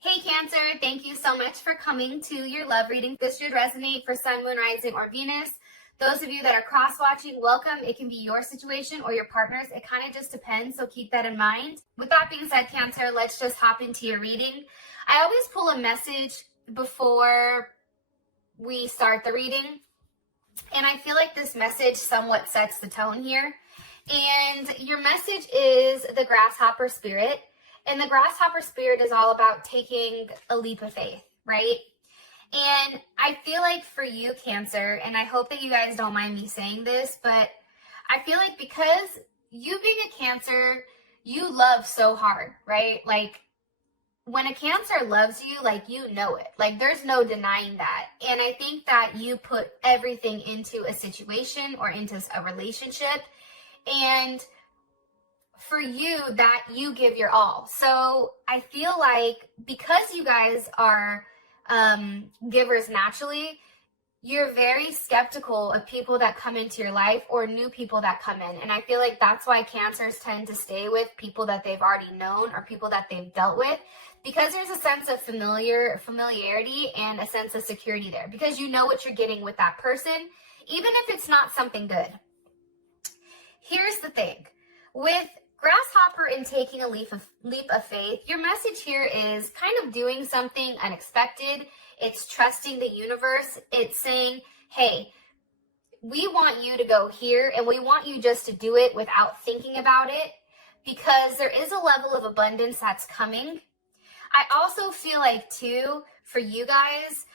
Hey Cancer, thank you so much for coming to your love reading. This should resonate for Sun, Moon, Rising, or Venus. Those of you that are cross-watching, welcome. It can be your situation or your partner's. It kind of just depends, so keep that in mind. With that being said, Cancer, let's just hop into your reading. I always pull a message before we start the reading, and I feel like this message somewhat sets the tone here. And your message is the grasshopper spirit. And the grasshopper spirit is all about taking a leap of faith, right? And I feel like for you, Cancer, and I hope that you guys don't mind me saying this, but I feel like because you being a Cancer, you love so hard, right? Like when a Cancer loves you, like you know it. Like there's no denying that. And I think that you put everything into a situation or into a relationship, and for you, that you give your all. So I feel like because you guys are givers naturally, you're very skeptical of people that come into your life or new people that come in. And I feel like that's why Cancers tend to stay with people that they've already known or people that they've dealt with, because there's a sense of familiarity and a sense of security there, because you know what you're getting with that person, even if it's not something good. Here's the thing. With grasshopper and taking a leap of faith, your message here is kind of doing something unexpected. It's trusting the universe. It's saying, hey, we want you to go here and we want you just to do it without thinking about it, because there is a level of abundance that's coming. I also feel like too, for you guys,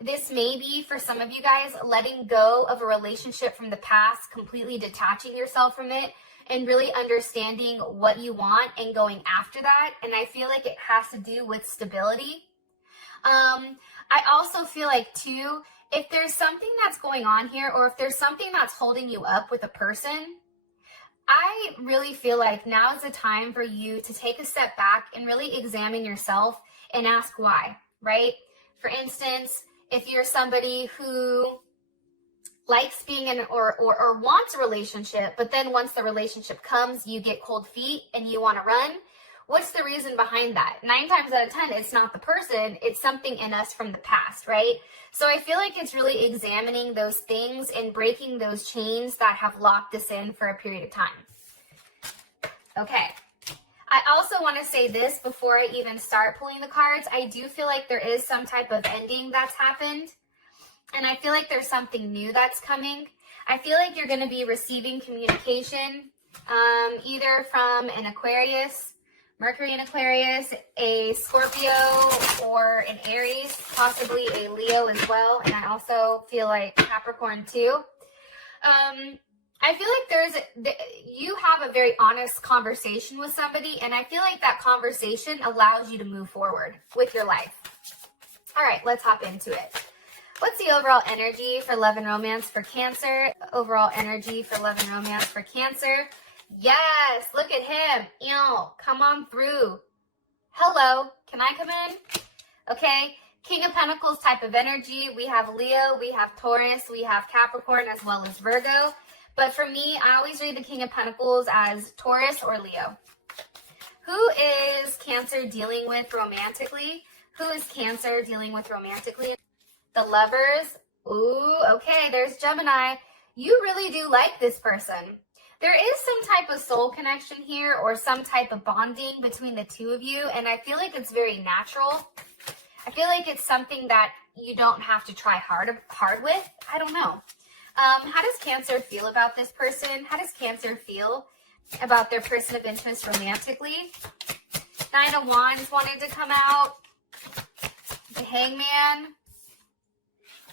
this may be for some of you guys letting go of a relationship from the past, completely detaching yourself from it, and really understanding what you want and going after that. And I feel like it has to do with stability. I also feel like too, if there's something that's going on here, or if there's something that's holding you up with a person, I really feel like now is the time for you to take a step back and really examine yourself and ask why, right? For instance, if you're somebody who likes being in or wants a relationship, but then once the relationship comes, you get cold feet and you want to run. What's the reason behind that? 9 times out of 10, it's not the person, it's something in us from the past, right? So I feel like it's really examining those things and breaking those chains that have locked us in for a period of time. Okay. I also want to say this before I even start pulling the cards. I do feel like there is some type of ending that's happened. And I feel like there's something new that's coming. I feel like you're going to be receiving communication either from an Aquarius, Mercury in Aquarius, a Scorpio, or an Aries, possibly a Leo as well. And I also feel like Capricorn too. I feel like you have a very honest conversation with somebody, and I feel like that conversation allows you to move forward with your life. All right, let's hop into it. What's the overall energy for love and romance for Cancer? Overall energy for love and romance for Cancer. Yes, look at him. Ew, come on through. Hello, can I come in? Okay, King of Pentacles type of energy. We have Leo, we have Taurus, we have Capricorn, as well as Virgo. But for me, I always read the King of Pentacles as Taurus or Leo. Who is Cancer dealing with romantically? Who is Cancer dealing with romantically? The Lovers. Ooh, okay, there's Gemini. You really do like this person. There is some type of soul connection here or some type of bonding between the two of you, and I feel like it's very natural. I feel like it's something that you don't have to try hard with. I don't know. How does Cancer feel about this person? How does Cancer feel about their person of interest romantically? 9 of Wands wanted to come out. The Hangman.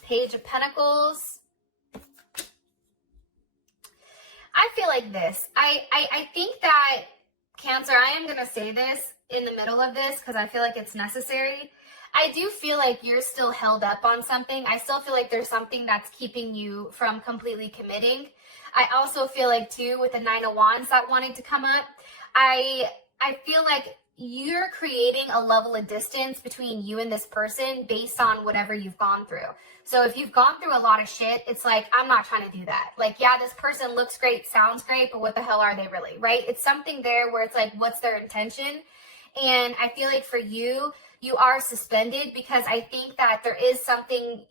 Page of Pentacles. I feel like this. I think that Cancer, I am going to say this in the middle of this because I feel like it's necessary. I do feel like you're still held up on something. I still feel like there's something that's keeping you from completely committing. I also feel like too, with the 9 of Wands that wanted to come up, I feel like you're creating a level of distance between you and this person based on whatever you've gone through. So if you've gone through a lot of shit, it's like, I'm not trying to do that. Like, yeah, this person looks great, sounds great, but what the hell are they really, right? It's something there where it's like, what's their intention? And I feel like for you, you are suspended because I think that there is something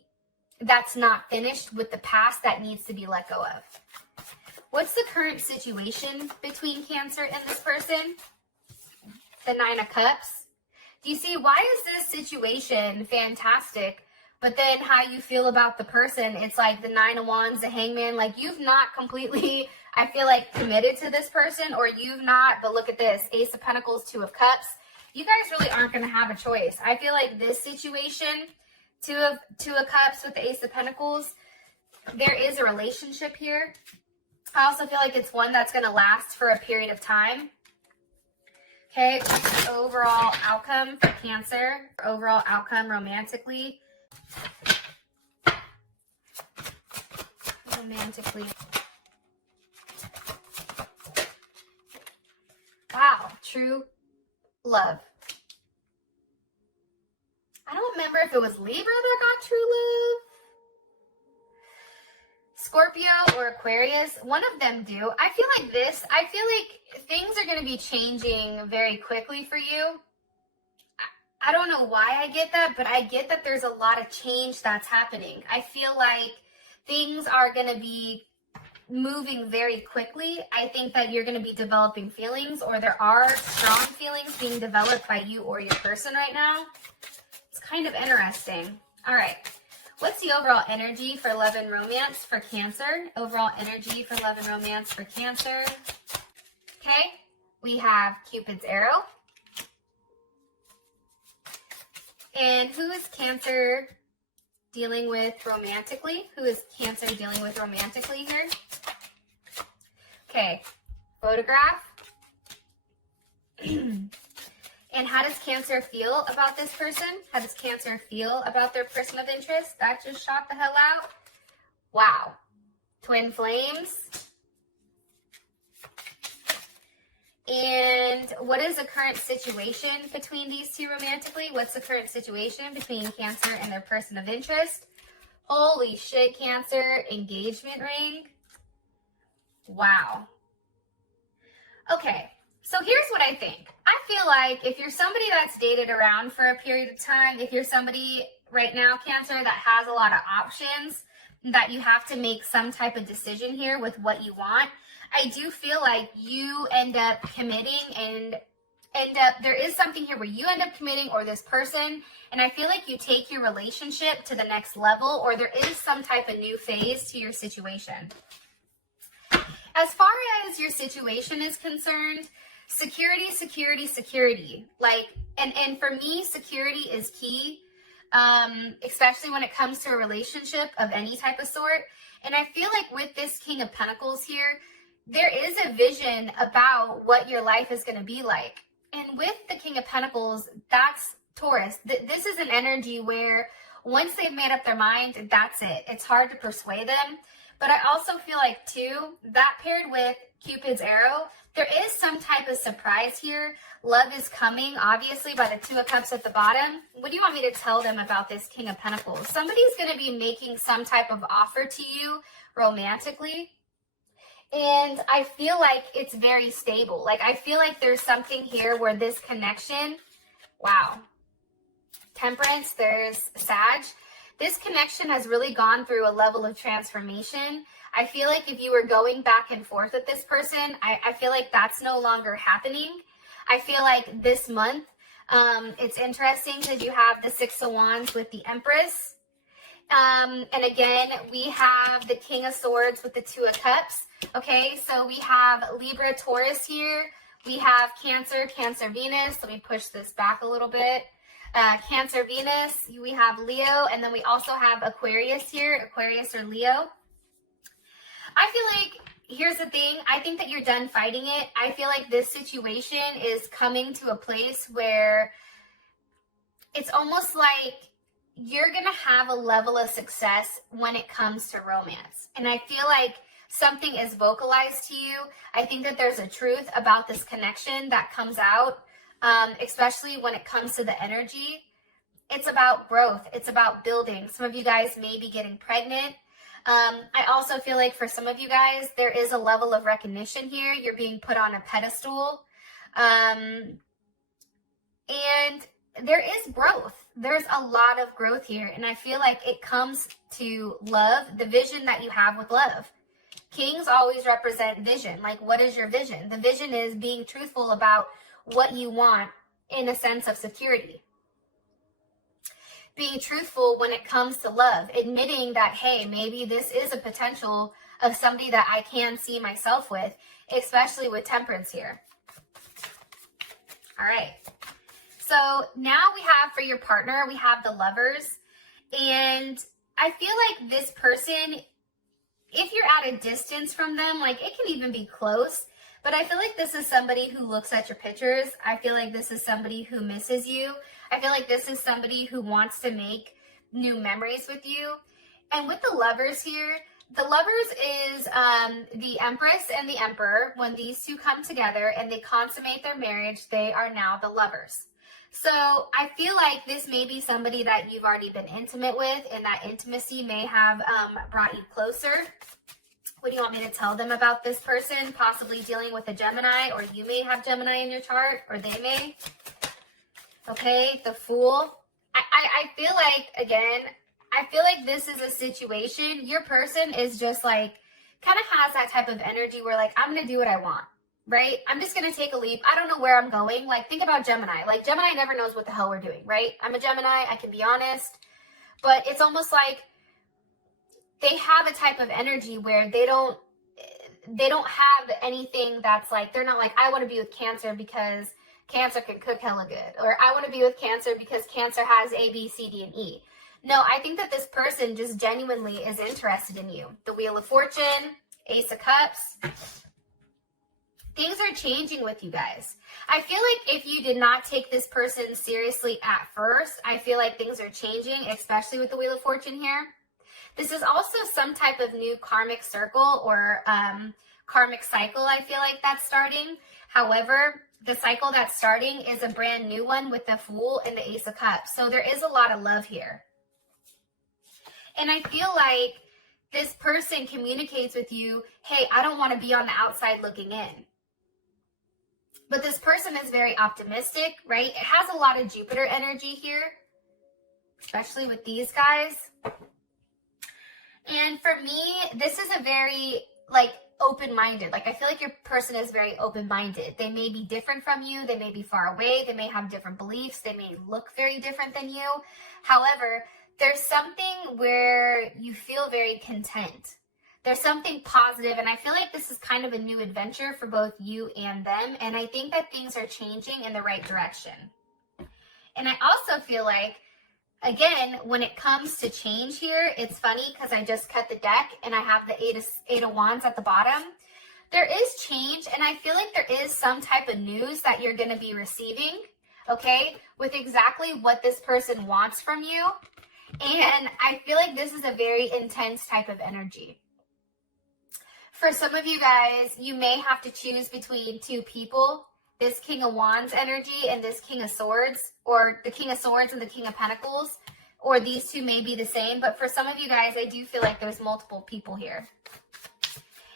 that's not finished with the past that needs to be let go of. What's the current situation between Cancer and this person? The Nine of Cups. Do you see, why is this situation fantastic, but then how you feel about the person, it's like the Nine of Wands, the Hangman, like you've not completely, I feel like, committed to this person, or you've not, but look at this, Ace of Pentacles, Two of Cups. You guys really aren't going to have a choice. I feel like this situation, Two of Cups with the Ace of Pentacles, there is a relationship here. I also feel like it's one that's going to last for a period of time. Okay, overall outcome for Cancer, overall outcome romantically. Wow, true love. I don't remember if it was Libra that got true love. Scorpio or Aquarius, one of them do. I feel like things are going to be changing very quickly for you. I don't know why I get that, but I get that there's a lot of change that's happening. I feel like things are going to be moving very quickly. I think that you're going to be developing feelings, or there are strong feelings being developed by you or your person right now. It's kind of interesting. All right. What's the overall energy for love and romance for Cancer? Overall energy for love and romance for Cancer. Okay, we have Cupid's arrow. And who is Cancer dealing with romantically? Who is Cancer dealing with romantically here? Okay, photograph. And how does Cancer feel about this person? How does Cancer feel about their person of interest? That just shot the hell out. Wow. Twin flames. And what is the current situation between these two romantically? What's the current situation between Cancer and their person of interest? Holy shit, Cancer. Engagement ring. Wow. Okay. So here's what I think. I feel like if you're somebody that's dated around for a period of time, if you're somebody right now, Cancer, that has a lot of options, that you have to make some type of decision here with what you want, I do feel like you end up committing and there is something here where you end up committing, or this person, and I feel like you take your relationship to the next level, or there is some type of new phase to your situation. As far as your situation is concerned, security, security, security. Like, and for me, security is key, especially when it comes to a relationship of any type of sort. And I feel like with this King of Pentacles here, there is a vision about what your life is going to be like. And with the King of Pentacles, that's Taurus. This is an energy where once they've made up their mind, that's it. It's hard to persuade them. But I also feel like, too, that paired with Cupid's arrow, there is some type of surprise here. Love is coming, obviously, by the Two of Cups at the bottom. What do you want me to tell them about this King of Pentacles? Somebody's going to be making some type of offer to you romantically. And I feel like it's very stable. Like, I feel like there's something here where this connection, wow. Temperance, there's Sag. This connection has really gone through a level of transformation. I feel like if you were going back and forth with this person, I feel like that's no longer happening. I feel like this month, it's interesting because you have the Six of Wands with the Empress. And again, we have the King of Swords with the Two of Cups. Okay, so we have Libra, Taurus here. We have Cancer, Cancer, Venus. Let me push this back a little bit. Cancer, Venus. We have Leo, and then we also have Aquarius here, Aquarius or Leo. I feel like, here's the thing, I think that you're done fighting it. I feel like this situation is coming to a place where it's almost like you're going to have a level of success when it comes to romance. And I feel like something is vocalized to you. I think that there's a truth about this connection that comes out, especially when it comes to the energy. It's about growth. It's about building. Some of you guys may be getting pregnant. I also feel like for some of you guys, there is a level of recognition here. You're being put on a pedestal. And there is growth. There's a lot of growth here. And I feel like it comes to love, the vision that you have with love. Kings always represent vision. Like, what is your vision? The vision is being truthful about what you want in a sense of security. Being truthful when it comes to love, admitting that, hey, maybe this is a potential of somebody that I can see myself with, especially with temperance here. All right. So now we have for your partner, we have the lovers. And I feel like this person, if you're at a distance from them, like it can even be close, but I feel like this is somebody who looks at your pictures. I feel like this is somebody who misses you. I feel like this is somebody who wants to make new memories with you. And with the lovers here, the lovers is the Empress and the Emperor. When these two come together and they consummate their marriage, they are now the lovers. So I feel like this may be somebody that you've already been intimate with, and that intimacy may have brought you closer. What do you want me to tell them about this person? Possibly dealing with a Gemini, or you may have Gemini in your chart, or they may. Okay, the Fool. I feel like, again, I feel like this is a situation. Your person is just like, kind of has that type of energy where like, I'm going to do what I want, right? I'm just going to take a leap. I don't know where I'm going. Like, think about Gemini. Like, Gemini never knows what the hell we're doing, right? I'm a Gemini. I can be honest. But it's almost like they have a type of energy where they don't have anything that's like, they're not like, I want to be with Cancer because Cancer can cook hella good. Or I want to be with Cancer because Cancer has A, B, C, D, and E. No, I think that this person just genuinely is interested in you. The Wheel of Fortune, Ace of Cups. Things are changing with you guys. I feel like if you did not take this person seriously at first, I feel like things are changing, especially with the Wheel of Fortune here. This is also some type of new karmic circle or karmic cycle, I feel like that's starting. However, the cycle that's starting is a brand new one with the Fool and the Ace of Cups. So there is a lot of love here. And I feel like this person communicates with you, hey, I don't want to be on the outside looking in. But this person is very optimistic, right? It has a lot of Jupiter energy here, especially with these guys. And for me, this is a very, like, open-minded. Like, I feel like your person is very open-minded. They may be different from you. They may be far away. They may have different beliefs. They may look very different than you. However, there's something where you feel very content. There's something positive, and I feel like this is kind of a new adventure for both you and them, and I think that things are changing in the right direction. And I also feel like, again, when it comes to change here, it's funny because I just cut the deck and I have the Eight of Wands at the bottom. There is change, and I feel like there is some type of news that you're going to be receiving, okay, with exactly what this person wants from you. And I feel like this is a very intense type of energy. For some of you guys, you may have to choose between two people, this King of Wands energy and this King of Swords, or the King of Swords and the King of Pentacles, or these two may be the same. But for some of you guys, I do feel like there's multiple people here.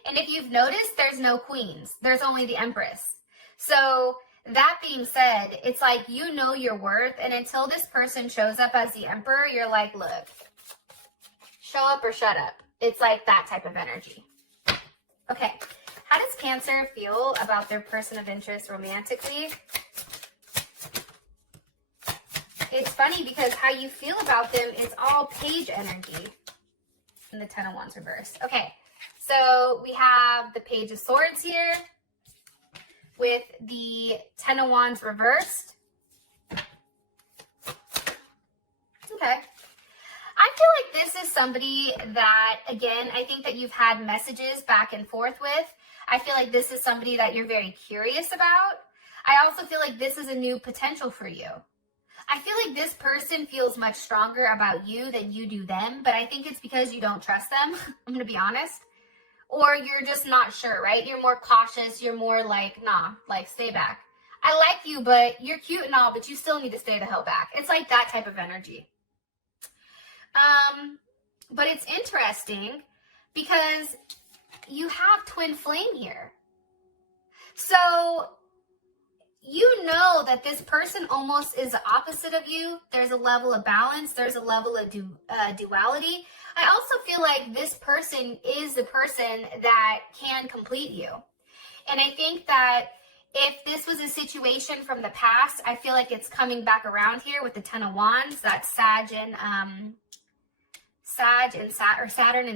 And if you've noticed, there's no queens. There's only the Empress. So that being said, it's like you know your worth, and until this person shows up as the Emperor, you're like, look, show up or shut up. It's like that type of energy. Okay, how does Cancer feel about their person of interest romantically? It's funny because how you feel about them is all page energy in the Ten of Wands reverse. Okay, so we have the Page of Swords here with the Ten of Wands reversed. Okay. I feel like this is somebody that, again, I think that you've had messages back and forth with. I feel like this is somebody that you're very curious about. I also feel like this is a new potential for you. I feel like this person feels much stronger about you than you do them, but I think it's because you don't trust them. I'm going to be honest. Or you're just not sure, right? You're more cautious. You're more like, nah, like stay back. I like you, but you're cute and all, but you still need to stay the hell back. It's like that type of energy. But it's interesting because you have twin flame here. So you know that this person almost is the opposite of you. There's a level of balance. There's a level of duality. I also feel like this person is the person that can complete you. And I think that if this was a situation from the past, I feel like it's coming back around here with the Ten of Wands. That's Saturn and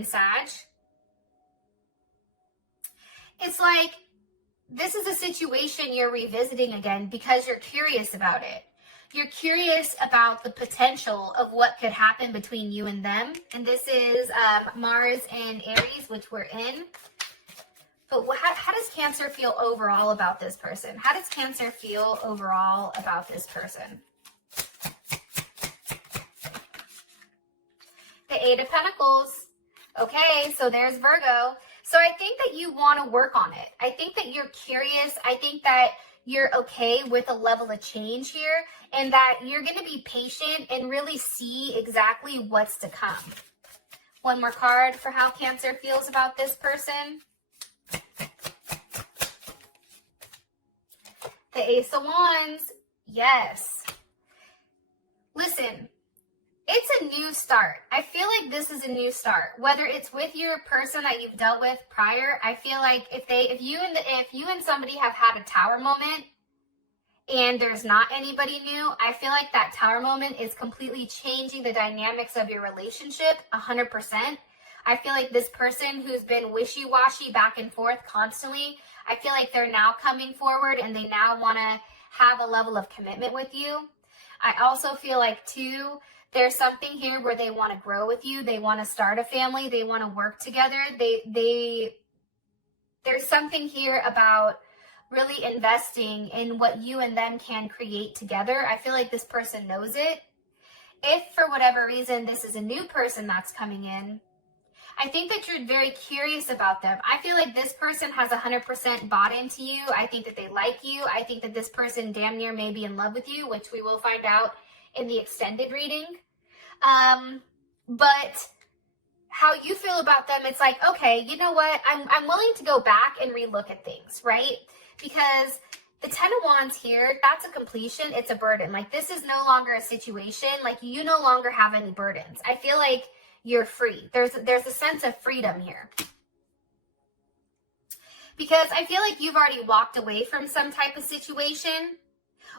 Sag. It's like this is a situation you're revisiting again because you're curious about it. You're curious about the potential of what could happen between you and them. And this is Mars and Aries, which we're in. But how does Cancer feel overall about this person? How does Cancer feel overall about this person? The Eight of Pentacles. Okay, so there's Virgo. So I think that you want to work on it. I think that you're curious. I think that you're okay with a level of change here and that you're going to be patient and really see exactly what's to come. One more card for how Cancer feels about this person. The Ace of Wands. Yes. Listen. It's a new start. I feel like this is a new start. Whether it's with your person that you've dealt with prior, I feel like if you and somebody have had a tower moment and there's not anybody new, I feel like that tower moment is completely changing the dynamics of your relationship 100%. I feel like this person who's been wishy-washy back and forth constantly, I feel like they're now coming forward and they now want to have a level of commitment with you. I also feel like too, there's something here where they want to grow with you. They want to start a family. They want to work together. There's something here about really investing in what you and them can create together. I feel like this person knows it. If for whatever reason this is a new person that's coming in, I think that you're very curious about them. I feel like this person has 100% bought into you. I think that they like you. I think that this person damn near may be in love with you, which we will find out in the extended reading. But how you feel about them, it's like, okay, you know what? I'm willing to go back and relook at things, right? Because the Ten of Wands here, that's a completion. It's a burden. Like this is no longer a situation. Like you no longer have any burdens. I feel like you're free. There's a sense of freedom here. Because I feel like you've already walked away from some type of situation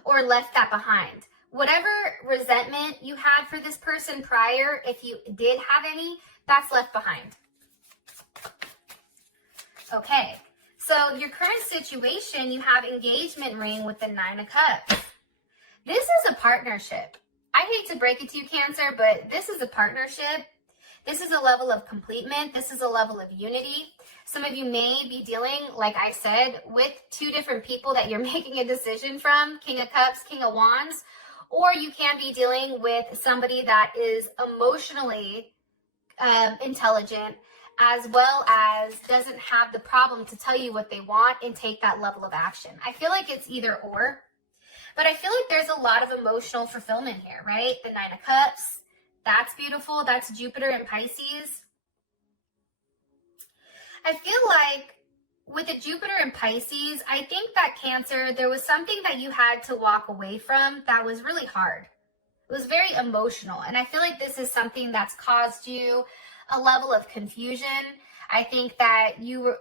or left that behind. Whatever resentment you had for this person prior, if you did have any, that's left behind. Okay, so your current situation, you have engagement ring with the Nine of Cups. This is a partnership. I hate to break it to you, Cancer, but this is a partnership. This is a level of completement. This is a level of unity. Some of you may be dealing, like I said, with two different people that you're making a decision from, King of Cups, King of Wands, or you can be dealing with somebody that is emotionally intelligent, as well as doesn't have the problem to tell you what they want and take that level of action. I feel like it's either or, but I feel like there's a lot of emotional fulfillment here, right? The Nine of Cups, that's beautiful. That's Jupiter and Pisces. I feel like with the Jupiter and Pisces, I think that Cancer, there was something that you had to walk away from that was really hard. It was very emotional. And I feel like this is something that's caused you a level of confusion. I think that you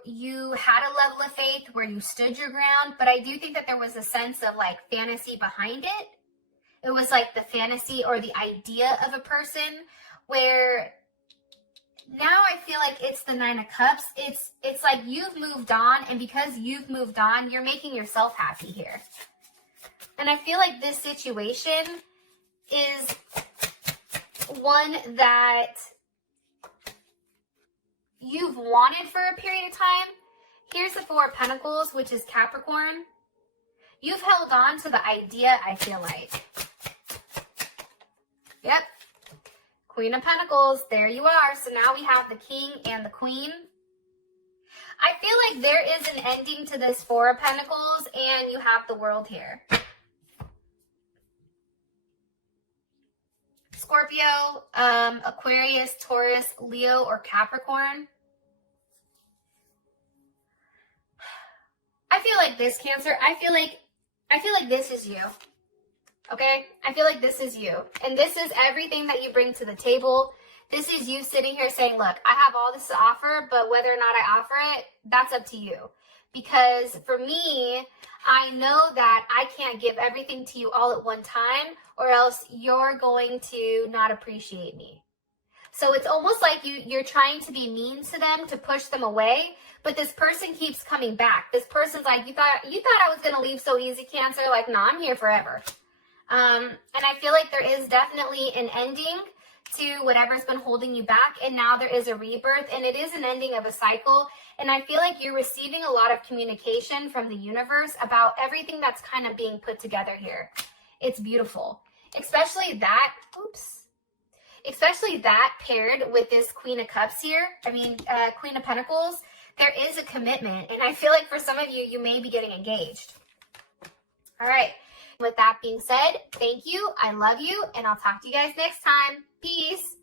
had a level of faith where you stood your ground, but I do think that there was a sense of like fantasy behind it. It was like the fantasy or the idea of a person where now I feel like it's the Nine of Cups. It's like you've moved on, and because you've moved on, you're making yourself happy here. And I feel like this situation is one that you've wanted for a period of time. Here's the Four of Pentacles, which is Capricorn. You've held on to the idea, I feel like. Yep. Queen of Pentacles, there you are. So now we have the King and the Queen. I feel like there is an ending to this Four of Pentacles, and you have the World here. Scorpio, Aquarius, Taurus, Leo, or Capricorn. I feel like this, Cancer, I feel like I feel like this is you. Okay? I feel like this is you. And this is everything that you bring to the table. This is you sitting here saying, look, I have all this to offer, but whether or not I offer it, that's up to you. Because for me, I know that I can't give everything to you all at one time, or else you're going to not appreciate me. So it's almost like you're trying to be mean to them, to push them away, but this person keeps coming back. This person's like, you thought I was going to leave so easy, Cancer? Like, no, I'm here forever. And I feel like there is definitely an ending to whatever's been holding you back, and now there is a rebirth, and it is an ending of a cycle. And I feel like you're receiving a lot of communication from the universe about everything that's kind of being put together here. It's beautiful, especially that paired with this Queen of Cups here. Queen of Pentacles. There is a commitment, and I feel like for some of you, you may be getting engaged. All right. With that being said, thank you. I love you, and I'll talk to you guys next time. Peace.